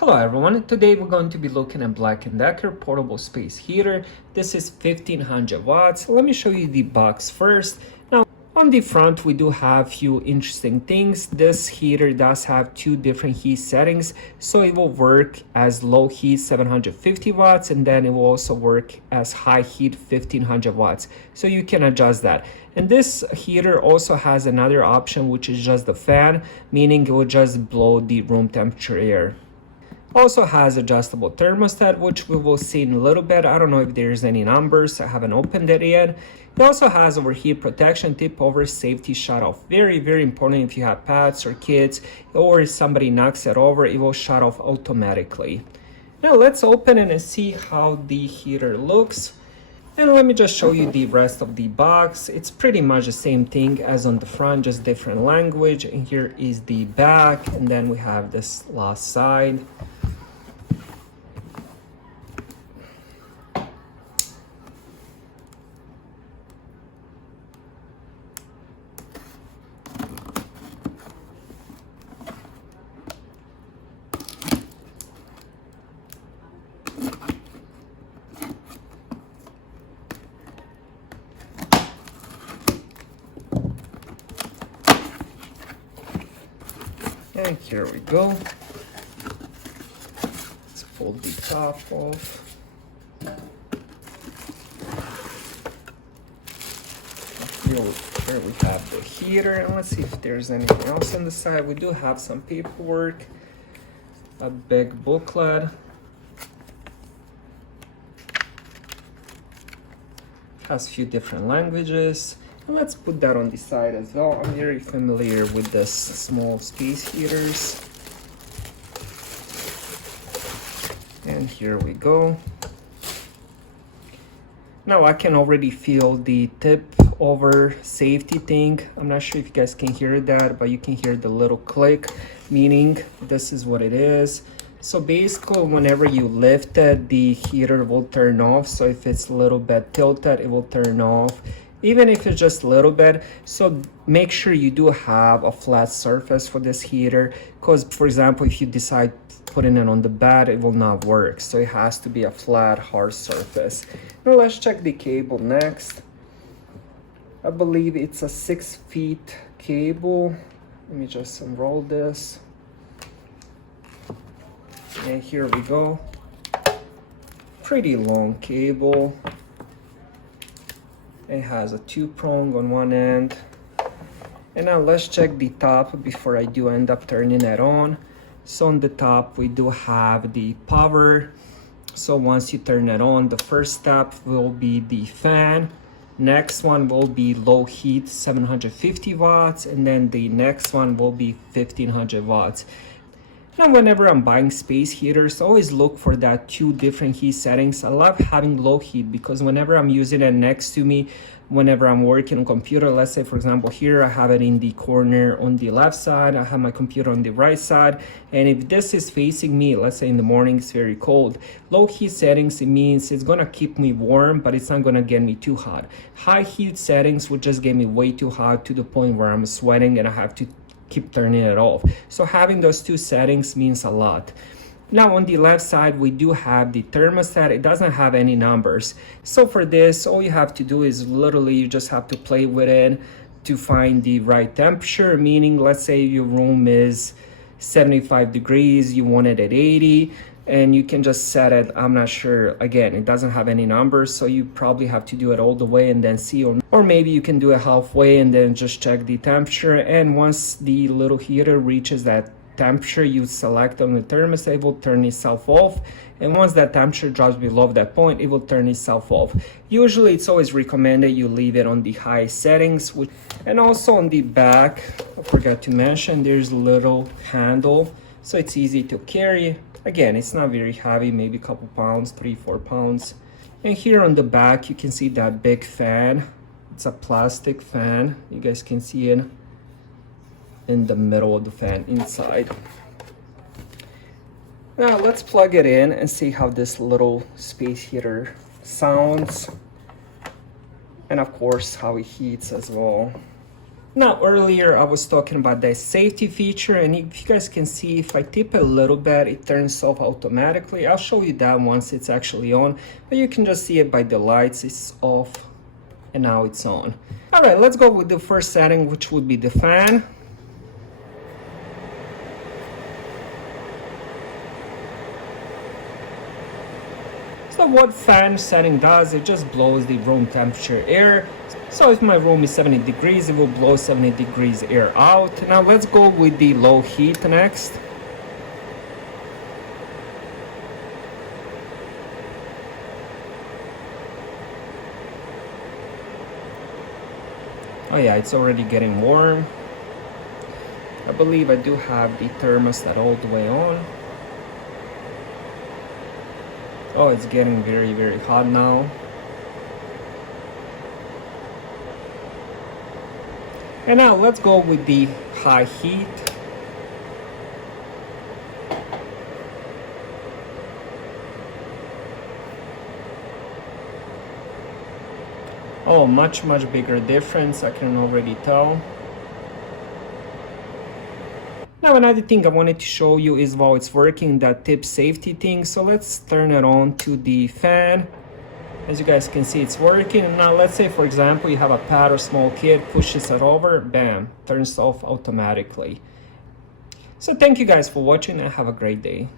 Hello everyone, today we're going to be looking at Black & Decker portable space heater. This is 1500 watts. Let me show you the box first. Now on the front we do have a few interesting things. This heater does have two different heat settings, so it will work as low heat 750 watts and then it will also work as high heat 1500 watts. So you can adjust that. And this heater also has another option, which is just the fan, meaning it will just blow the room temperature air. Also has adjustable thermostat, which we will see in a little bit. I don't know if there's any numbers, I haven't opened it yet. It also has overheat protection, tip over safety shut off. Very, very important if you have pets or kids, or if somebody knocks it over, it will shut off automatically. Now let's open it and see how the heater looks. And let me just show you the rest of the box. It's pretty much the same thing as on the front, just different language. And here is the back, and then we have this last side. And here we go. Let's pull the top off. Here we have the heater, and let's see if there's anything else on the side. We do have some paperwork, a big booklet. Has a few different languages. And let's put that on the side as well. I'm very familiar with this small space heaters. And here we go. Now I can already feel the tip over safety thing. I'm not sure if you guys can hear that, but you can hear the little click, meaning this is what it is. So basically whenever you lift it, the heater will turn off. So if it's a little bit tilted, it will turn off, even if it's just a little bit. So make sure you do have a flat surface for this heater, because for example, if you decide putting it on the bed, it will not work. So it has to be a flat, hard surface. Now let's check the cable next. I believe it's a 6 feet cable. Let me just unroll this. And here we go. Pretty long cable. It has a 2-prong on one end. And now let's check the top before I do end up turning it on. So on the top we do have the power. So once you turn it on, the first step will be the fan. Next one will be low heat 750 watts, and then the next one will be 1500 watts. Now whenever I'm buying space heaters, always look for that 2 different heat settings. I love having low heat because whenever I'm using it next to me, whenever I'm working on computer, let's say for example here I have it in the corner on the left side, I have my computer on the right side, and if this is facing me, let's say in the morning it's very cold, low heat settings, it means it's gonna keep me warm, but it's not gonna get me too hot. High heat settings would just get me way too hot to the point where I'm sweating and I have to keep turning it off. So having those 2 settings means a lot. Now on the left side we do have the thermostat. It doesn't have any numbers. So for this, all you have to do is literally you just have to play with it to find the right temperature, meaning let's say your room is 75 degrees, you want it at 80, and you can just set it, I'm not sure, again, it doesn't have any numbers, so you probably have to do it all the way and then see, or maybe you can do it halfway and then just check the temperature. And once the little heater reaches that temperature you select on the thermostat, it will turn itself off, and once that temperature drops below that point, it will turn itself off. Usually it's always recommended you leave it on the high settings. And also on the back, I forgot to mention, there's a little handle, so it's easy to carry. Again, it's not very heavy, maybe a couple pounds, 3-4 pounds. And here on the back you can see that big fan. It's a plastic fan, you guys can see it in the middle of the fan inside. Now let's plug it in and see how this little space heater sounds, and of course how it heats as well. Now earlier I was talking about the safety feature, and if you guys can see, if I tip a little bit, it turns off automatically. I'll show you that once it's actually on, but you can just see it by the lights. It's off and now it's on. All right, let's go with the first setting, which would be the fan. So what fan setting does, it just blows the room temperature air. So if my room is 70 degrees, it will blow 70 degrees air out. Now let's go with the low heat next. Oh yeah, it's already getting warm. I believe I do have the thermostat all the way on. Oh, it's getting very, very hot now. And now let's go with the high heat. Oh, much bigger difference, I can already tell. Now another thing I wanted to show you is while it's working, that tip safety thing. So let's turn it on to the fan. As you guys can see, it's working. And now let's say, for example, you have a pet or small kid, pushes it over, bam, turns off automatically. So thank you guys for watching and have a great day.